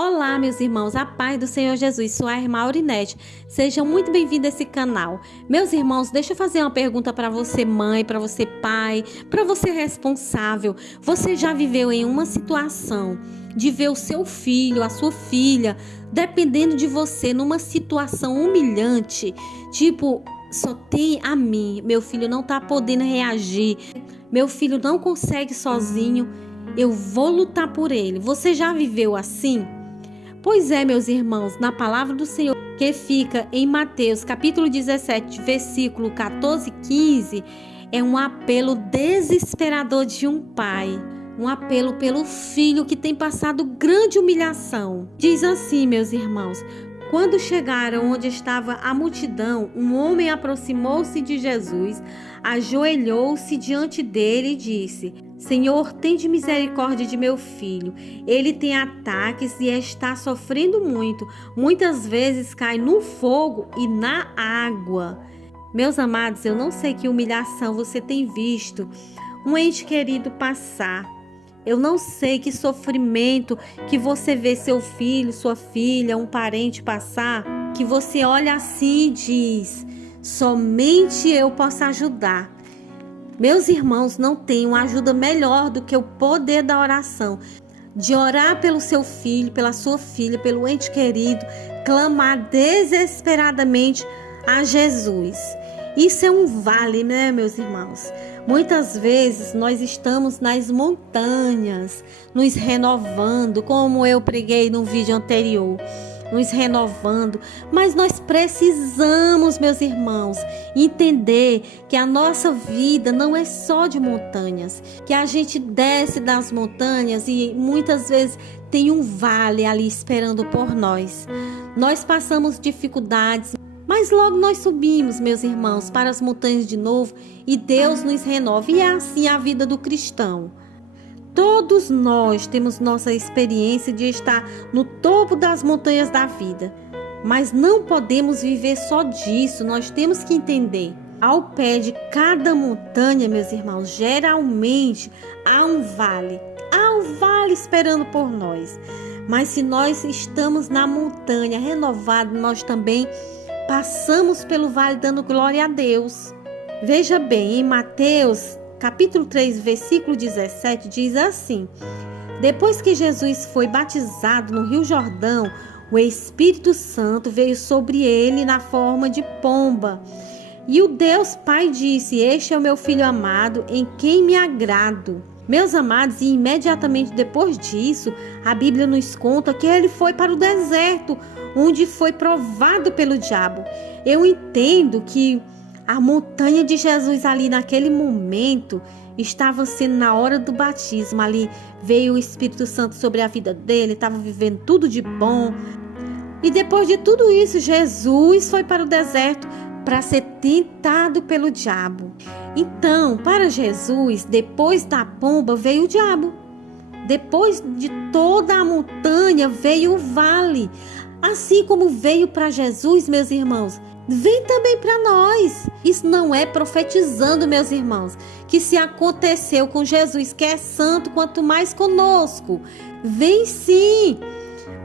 Olá, meus irmãos, a paz do Senhor Jesus, sou a irmã Aurinete. Sejam muito bem-vindos a esse canal. Meus irmãos, deixa eu fazer uma pergunta para você, mãe, para você, pai, para você, responsável. Você já viveu em uma situação de ver o seu filho, a sua filha, dependendo de você, numa situação humilhante? Tipo, só tem a mim, meu filho não tá podendo reagir, meu filho não consegue sozinho, eu vou lutar por ele. Você já viveu assim? Pois é, meus irmãos, na palavra do Senhor, que fica em Mateus, capítulo 17, versículo 14 e 15, é um apelo desesperador de um pai. Um apelo pelo filho que tem passado grande humilhação. Diz assim, meus irmãos: quando chegaram onde estava a multidão, um homem aproximou-se de Jesus, ajoelhou-se diante dele e disse: Senhor, tende misericórdia de meu filho. Ele tem ataques e está sofrendo muito. Muitas vezes cai no fogo e na água. Meus amados, eu não sei que humilhação você tem visto um ente querido passar. Eu não sei que sofrimento que você vê seu filho, sua filha, um parente passar, que você olha assim e diz: somente eu posso ajudar. Meus irmãos, não tem uma ajuda melhor do que o poder da oração, de orar pelo seu filho, pela sua filha, pelo ente querido, clamar desesperadamente a Jesus. Isso é um vale, né, meus irmãos? Muitas vezes nós estamos nas montanhas, nos renovando, como eu preguei no vídeo anterior, nos renovando, mas nós precisamos, meus irmãos, entender que a nossa vida não é só de montanhas, que a gente desce das montanhas e muitas vezes tem um vale ali esperando por nós. Nós passamos dificuldades, mas logo nós subimos, meus irmãos, para as montanhas de novo e Deus nos renova. E é assim a vida do cristão. Todos nós temos nossa experiência de estar no topo das montanhas da vida, mas não podemos viver só disso. Nós temos que entender: ao pé de cada montanha, meus irmãos, geralmente há um vale esperando por nós. Mas se nós estamos na montanha renovado, nós também passamos pelo vale dando glória a Deus. Veja bem, em Mateus capítulo 3, versículo 17, diz assim: depois que Jesus foi batizado no Rio Jordão, o Espírito Santo veio sobre ele na forma de pomba. E o Deus Pai disse: este é o meu filho amado, em quem me agrado. Meus amados, e imediatamente depois disso, a Bíblia nos conta que ele foi para o deserto, onde foi provado pelo diabo. Eu entendo que a montanha de Jesus ali naquele momento estava sendo na hora do batismo. Ali veio o Espírito Santo sobre a vida dele, estava vivendo tudo de bom. E depois de tudo isso, Jesus foi para o deserto para ser tentado pelo diabo. Então, para Jesus, depois da pomba veio o diabo. Depois de toda a montanha veio o vale. Assim como veio para Jesus, meus irmãos, vem também para nós. Isso não é profetizando, meus irmãos, que se aconteceu com Jesus, que é santo, quanto mais conosco. Vem sim,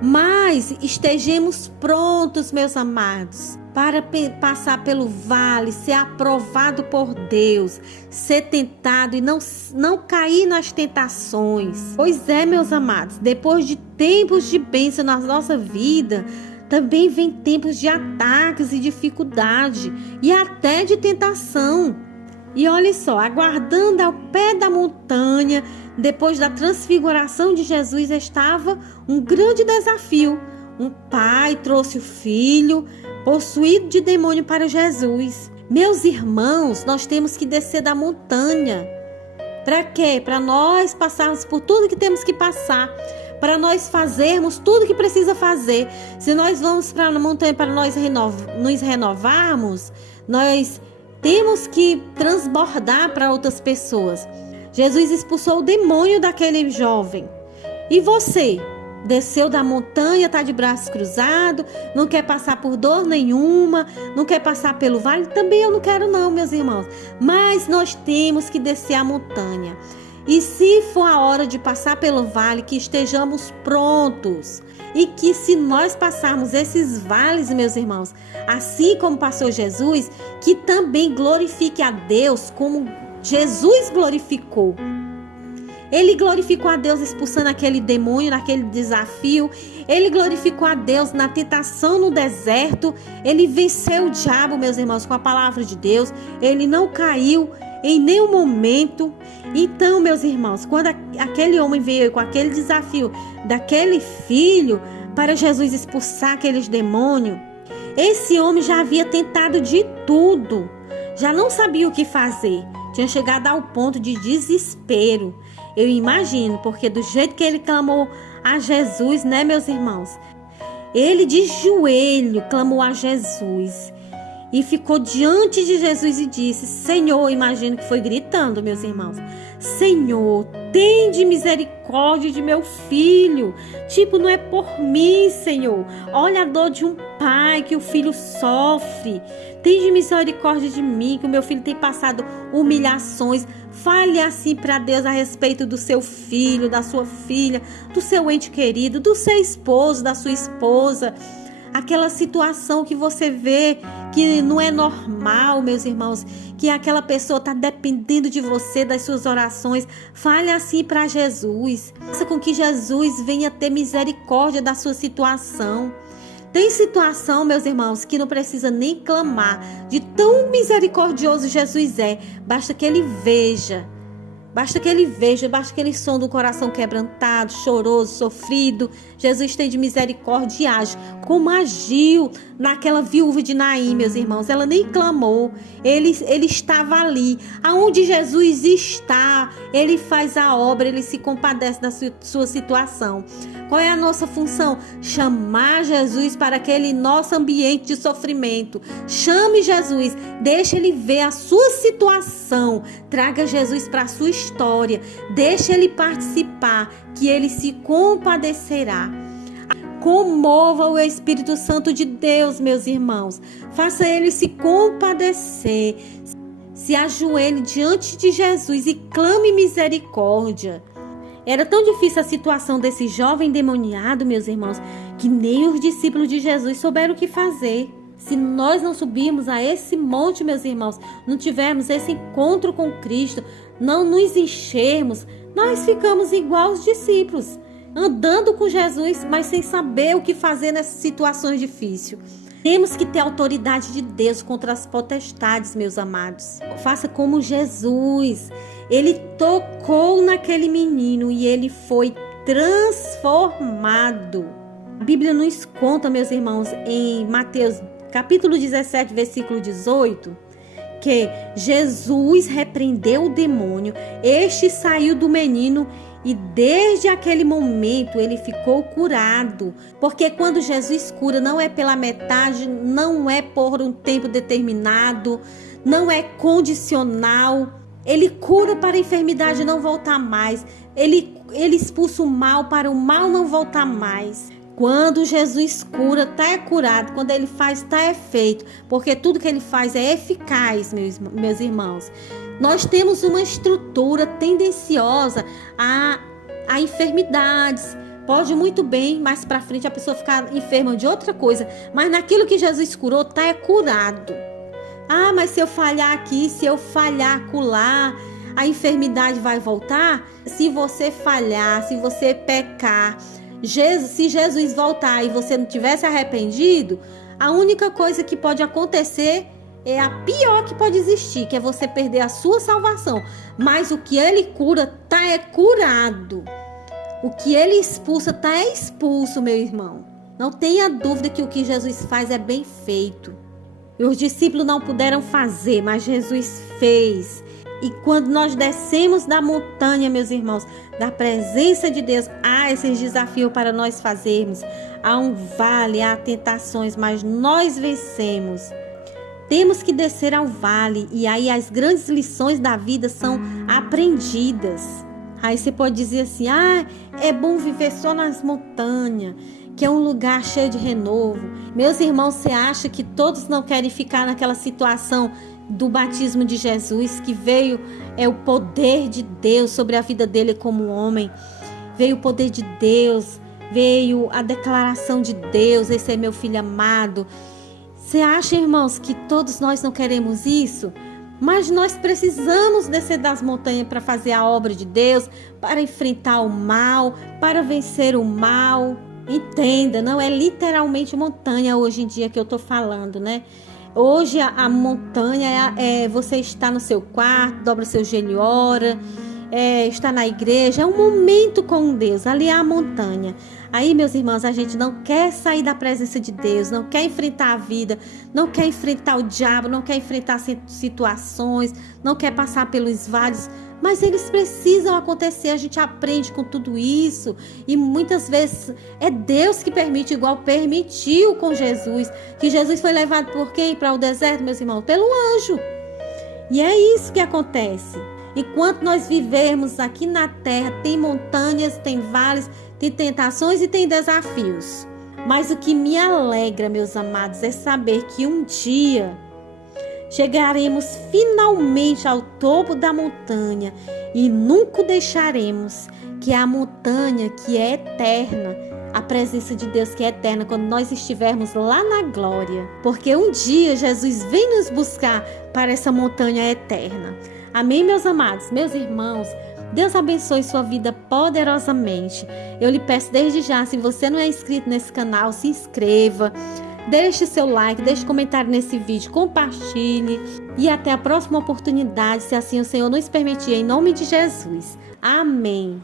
mas estejamos prontos, meus amados, para passar pelo vale, ser aprovado por Deus, ser tentado e não cair nas tentações. Pois é, meus amados, depois de tempos de bênção na nossa vida, também vem tempos de ataques e dificuldade e até de tentação. E olha só, aguardando ao pé da montanha, depois da transfiguração de Jesus, estava um grande desafio. Um pai trouxe o filho possuído de demônio para Jesus. Meus irmãos, nós temos que descer da montanha. Para quê? Para nós passarmos por tudo que temos que passar, para nós fazermos tudo que precisa fazer. Se nós vamos para a montanha para nós nos renovarmos, nós temos que transbordar para outras pessoas. Jesus expulsou o demônio daquele jovem. E você? Desceu da montanha, está de braços cruzados, não quer passar por dor nenhuma, não quer passar pelo vale? Também eu não quero não, meus irmãos. Mas nós temos que descer a montanha. E se for a hora de passar pelo vale, que estejamos prontos. e que se nós passarmos esses vales, meus irmãos, assim como passou Jesus, que também glorifique a Deus como Jesus glorificou. Ele glorificou a Deus expulsando aquele demônio, naquele desafio. Ele glorificou a Deus na tentação no deserto. Ele venceu o diabo, meus irmãos, com a palavra de Deus. Ele não caiu em nenhum momento. Então, meus irmãos, quando aquele homem veio com aquele desafio daquele filho para Jesus expulsar aqueles demônios, esse homem já havia tentado de tudo. Já não sabia o que fazer. Tinha chegado ao ponto de desespero. Eu imagino, porque do jeito que ele clamou a Jesus, né, meus irmãos? Ele de joelho clamou a Jesus e ficou diante de Jesus e disse: Senhor, imagino que foi gritando, meus irmãos: Senhor, tende misericórdia de meu filho. Tipo, não é por mim, Senhor. Olha a dor de um pai que o filho sofre. Tende misericórdia de mim, que o meu filho tem passado humilhações. Fale assim para Deus a respeito do seu filho, da sua filha, do seu ente querido, do seu esposo, da sua esposa. Aquela situação que você vê que não é normal, meus irmãos, que aquela pessoa está dependendo de você, das suas orações. Fale assim para Jesus. Faça com que Jesus venha ter misericórdia da sua situação. Tem situação, meus irmãos, que não precisa nem clamar. De tão misericordioso Jesus é. Basta que ele veja. Basta que ele sonde o coração quebrantado, choroso, sofrido. Jesus tem de misericórdia e age. Como agiu naquela viúva de Naim, meus irmãos. Ela nem clamou. Ele estava ali. Aonde Jesus está, ele faz a obra, ele se compadece da sua situação. Qual é a nossa função? Chamar Jesus para aquele nosso ambiente de sofrimento. Chame Jesus, deixe ele ver a sua situação. Traga Jesus para a sua história. Deixe ele participar, que ele se compadecerá. Comova o Espírito Santo de Deus, meus irmãos. Faça ele se compadecer. Se ajoelhe diante de Jesus e clame misericórdia. Era tão difícil a situação desse jovem endemoniado, meus irmãos, que nem os discípulos de Jesus souberam o que fazer. Se nós não subirmos a esse monte, meus irmãos, não tivermos esse encontro com Cristo, não nos enchermos, nós ficamos igual aos discípulos, andando com Jesus, mas sem saber o que fazer nessas situações difíceis. Temos que ter autoridade de Deus contra as potestades, meus amados. Faça como Jesus. Ele tocou naquele menino e ele foi transformado. A Bíblia nos conta, meus irmãos, em Mateus capítulo 17, versículo 18, que Jesus repreendeu o demônio, este saiu do menino e desde aquele momento ele ficou curado. Porque quando Jesus cura, não é pela metade, não é por um tempo determinado, não é condicional. Ele cura para a enfermidade não voltar mais. Ele expulsa o mal para o mal não voltar mais. Quando Jesus cura, está curado. Quando ele faz, está feito. Porque tudo que ele faz é eficaz, meus irmãos. Nós temos uma estrutura tendenciosa a enfermidades. Pode muito bem, mais para frente, a pessoa ficar enferma de outra coisa. Mas naquilo que Jesus curou, está curado. Ah, mas se eu falhar aqui, se eu falhar acolá, a enfermidade vai voltar? Se você falhar, se você pecar, se Jesus voltar e você não tivesse arrependido, a única coisa que pode acontecer é a pior que pode existir, que é você perder a sua salvação. Mas o que ele cura, tá curado. O que ele expulsa, tá expulso, meu irmão. Não tenha dúvida que o que Jesus faz é bem feito. E os discípulos não puderam fazer, mas Jesus fez. E quando nós descemos da montanha, meus irmãos, da presença de Deus, há esses desafios para nós fazermos. Há um vale, há tentações, mas nós vencemos. Temos que descer ao vale e aí as grandes lições da vida são aprendidas. Aí você pode dizer assim, é bom viver só nas montanhas, que é um lugar cheio de renovo. Meus irmãos, você acha que todos não querem ficar naquela situação do batismo de Jesus, que veio o poder de Deus sobre a vida dele como homem? Veio o poder de Deus, veio a declaração de Deus, esse é meu filho amado. Você acha, irmãos, que todos nós não queremos isso? Mas nós precisamos descer das montanhas para fazer a obra de Deus, para enfrentar o mal, para vencer o mal. Entenda, não é literalmente montanha hoje em dia que eu estou falando, né? Hoje a montanha é você estar no seu quarto, dobra seu joelho e ora, está na igreja, é um momento com Deus, ali é a montanha. Aí, meus irmãos, a gente não quer sair da presença de Deus, não quer enfrentar a vida, não quer enfrentar o diabo, não quer enfrentar situações, não quer passar pelos vales, mas eles precisam acontecer, a gente aprende com tudo isso, e muitas vezes é Deus que permite, igual permitiu com Jesus, que Jesus foi levado por quem? Para o deserto, meus irmãos? Pelo anjo. E é isso que acontece. Enquanto nós vivermos aqui na terra, tem montanhas, tem vales, tem tentações e tem desafios. Mas o que me alegra, meus amados, é saber que um dia chegaremos finalmente ao topo da montanha e nunca deixaremos que a montanha que é eterna, a presença de Deus que é eterna, quando nós estivermos lá na glória. Porque um dia Jesus vem nos buscar para essa montanha eterna. Amém, meus amados, meus irmãos? Deus abençoe sua vida poderosamente. Eu lhe peço desde já, se você não é inscrito nesse canal, se inscreva. Deixe seu like, deixe comentário nesse vídeo, compartilhe. E até a próxima oportunidade, se assim o Senhor nos permitir, em nome de Jesus. Amém.